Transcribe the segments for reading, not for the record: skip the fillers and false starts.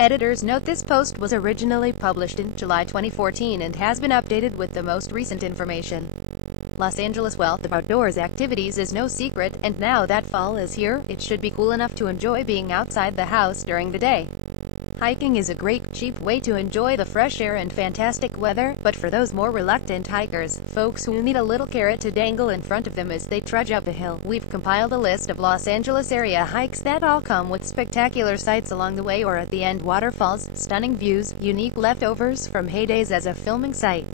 Editors note this post was originally published in July 2014 and has been updated with the most recent information. Los Angeles' wealth of outdoors activities is no secret, and now that fall is here, it should be cool enough to enjoy being outside the house during the day. Hiking is a great, cheap way to enjoy the fresh air and fantastic weather, but for those more reluctant hikers, folks who need a little carrot to dangle in front of them as they trudge up a hill, we've compiled a list of Los Angeles area hikes that all come with spectacular sights along the way or at the end: waterfalls, stunning views, unique leftovers from heydays as a filming site.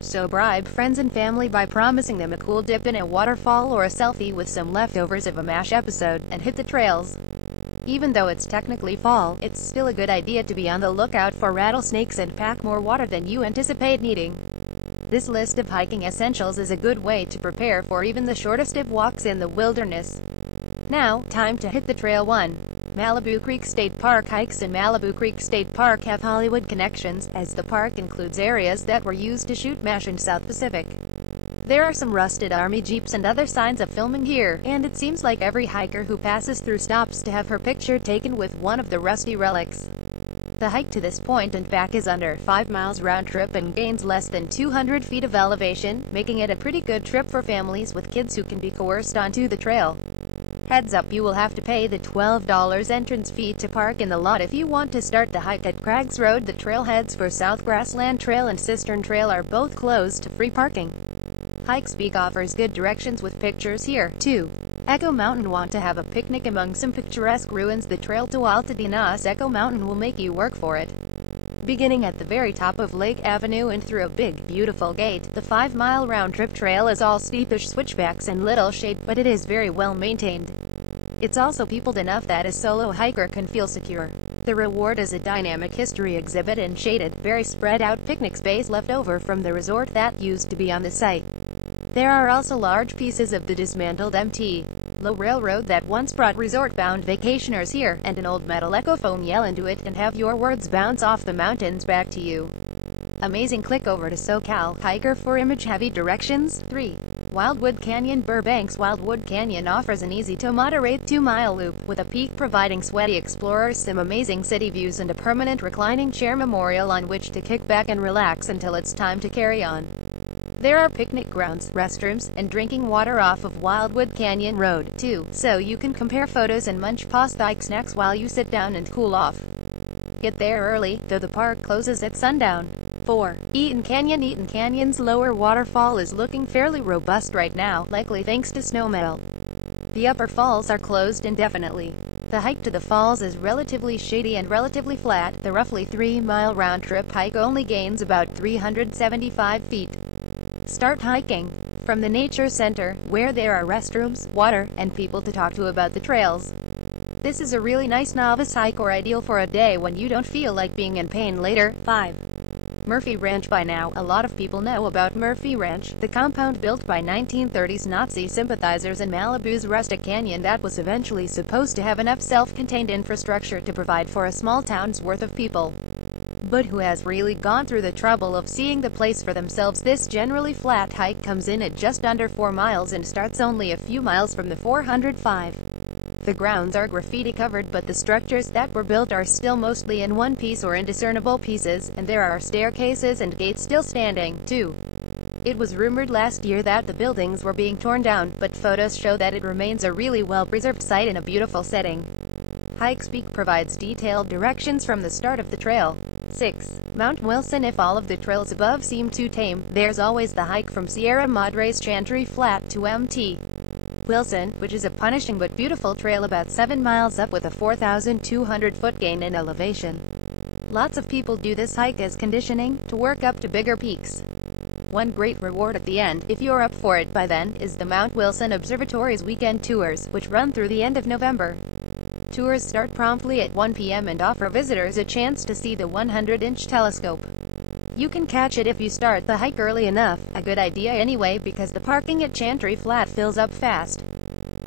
So bribe friends and family by promising them a cool dip in a waterfall or a selfie with some leftovers of a MASH episode, and hit the trails. Even though it's technically fall, it's still a good idea to be on the lookout for rattlesnakes and pack more water than you anticipate needing. This list of hiking essentials is a good way to prepare for even the shortest of walks in the wilderness. Now, time to hit the trail. 1. Malibu Creek State Park. Hikes in Malibu Creek State Park have Hollywood connections, as the park includes areas that were used to shoot MASH in South Pacific. There are some rusted army jeeps and other signs of filming here, and it seems like every hiker who passes through stops to have her picture taken with one of the rusty relics. The hike to this point and back is under 5 miles round trip and gains less than 200 feet of elevation, making it a pretty good trip for families with kids who can be coerced onto the trail. Heads up, you will have to pay the $12 entrance fee to park in the lot if you want to start the hike at Crags Road. The trailheads for South Grassland Trail and Cistern Trail are both closed to free parking. Hikespeak offers good directions with pictures here. 2. Echo Mountain. Want to have a picnic among some picturesque ruins? The trail to Altadena Echo Mountain will make you work for it. Beginning at the very top of Lake Avenue and through a big, beautiful gate, the 5-mile round-trip trail is all steepish switchbacks and little shade, but it is very well maintained. It's also peopled enough that a solo hiker can feel secure. The reward is a dynamic history exhibit and shaded, very spread-out picnic space left over from the resort that used to be on the site. There are also large pieces of the dismantled Mt. Lowe Railroad that once brought resort-bound vacationers here, and an old metal echophone. Yell into it and have your words bounce off the mountains back to you. Amazing. Click over to SoCal Hiker for image-heavy directions. 3. Wildwood Canyon. Burbank's Wildwood Canyon offers an easy to moderate 2-mile loop, with a peak providing sweaty explorers some amazing city views and a permanent reclining chair memorial on which to kick back and relax until it's time to carry on. There are picnic grounds, restrooms, and drinking water off of Wildwood Canyon Road, too, so you can compare photos and munch pasta snacks while you sit down and cool off. Get there early, though the park closes at sundown. 4. Eaton Canyon. Eaton Canyon's lower waterfall is looking fairly robust right now, likely thanks to snow melt. The upper falls are closed indefinitely. The hike to the falls is relatively shady and relatively flat. The roughly 3-mile round-trip hike only gains about 375 feet. Start hiking from the Nature Center, where there are restrooms, water, and people to talk to about the trails. This is a really nice novice hike or ideal for a day when you don't feel like being in pain later. 5. Murphy Ranch. By now, a lot of people know about Murphy Ranch, the compound built by 1930s Nazi sympathizers in Malibu's rustic canyon that was eventually supposed to have enough self-contained infrastructure to provide for a small town's worth of people. But who has really gone through the trouble of seeing the place for themselves? This generally flat hike comes in at just under 4 miles and starts only a few miles from the 405. The grounds are graffiti covered, but the structures that were built are still mostly in one piece or indiscernible pieces, and there are staircases and gates still standing, too. It was rumored last year that the buildings were being torn down, but photos show that it remains a really well-preserved site in a beautiful setting. Hikespeak provides detailed directions from the start of the trail. 6. Mount Wilson. If all of the trails above seem too tame, there's always the hike from Sierra Madre's Chantry Flat to Mt. Wilson, which is a punishing but beautiful trail about 7 miles up with a 4,200-foot gain in elevation. Lots of people do this hike as conditioning to work up to bigger peaks. One great reward at the end, if you're up for it by then, is the Mount Wilson Observatory's weekend tours, which run through the end of November. Tours start promptly at 1 p.m. and offer visitors a chance to see the 100-inch telescope. You can catch it if you start the hike early enough, a good idea anyway because the parking at Chantry Flat fills up fast.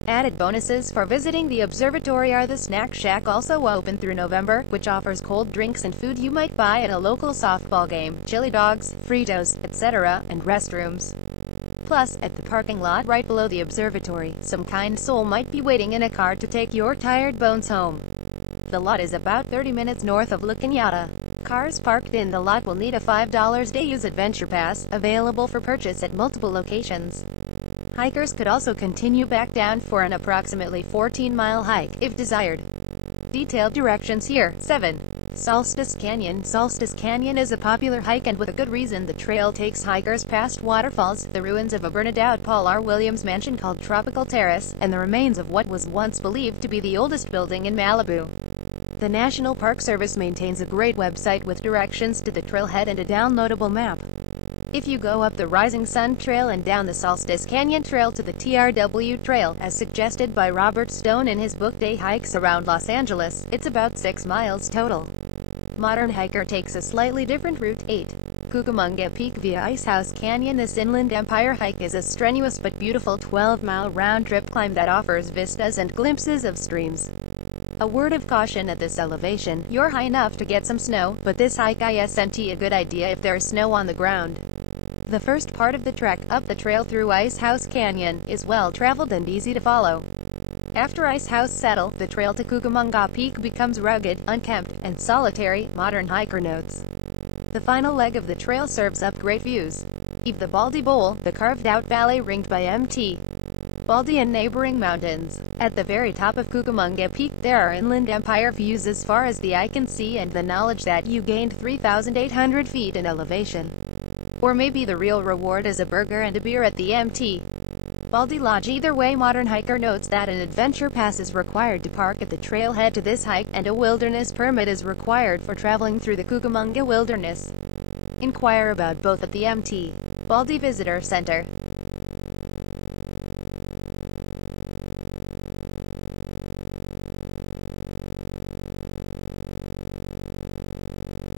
Added bonuses for visiting the observatory are the Snack Shack, also open through November, which offers cold drinks and food you might buy at a local softball game, chili dogs, Fritos, etc., and restrooms. Plus, at the parking lot right below the observatory, some kind soul might be waiting in a car to take your tired bones home. The lot is about 30 minutes north of La Cañada. Cars parked in the lot will need a $5 day-use adventure pass, available for purchase at multiple locations. Hikers could also continue back down for an approximately 14-mile hike, if desired. Detailed directions here. 7. Solstice Canyon. Solstice Canyon is a popular hike, and with a good reason. The trail takes hikers past waterfalls, the ruins of a burned-out Paul R. Williams mansion called Tropical Terrace, and the remains of what was once believed to be the oldest building in Malibu. The National Park Service maintains a great website with directions to the trailhead and a downloadable map. If you go up the Rising Sun Trail and down the Solstice Canyon Trail to the TRW Trail, as suggested by Robert Stone in his book Day Hikes Around Los Angeles, it's about 6 miles total. Modern hiker takes a slightly different route. 8. Cucamonga Peak via Icehouse Canyon. This Inland Empire hike is a strenuous but beautiful 12-mile round-trip climb that offers vistas and glimpses of streams. A word of caution: at this elevation, you're high enough to get some snow, but this hike isn't a good idea if there's snow on the ground. The first part of the trek, up the trail through Icehouse Canyon, is well-traveled and easy to follow. After Icehouse Saddle, the trail to Cucamonga Peak becomes rugged, unkempt, and solitary, modern hiker notes. The final leg of the trail serves up great views. Eve the Baldy Bowl, the carved-out valley ringed by Mt. Baldy and neighboring mountains. At the very top of Cucamonga Peak, there are Inland Empire views as far as the eye can see, and the knowledge that you gained 3,800 feet in elevation. Or maybe the real reward is a burger and a beer at the Mt. Baldy Lodge. Either way, modern hiker notes that an adventure pass is required to park at the trailhead to this hike, and a wilderness permit is required for traveling through the Cucamonga Wilderness. Inquire about both at the Mt. Baldy Visitor Center.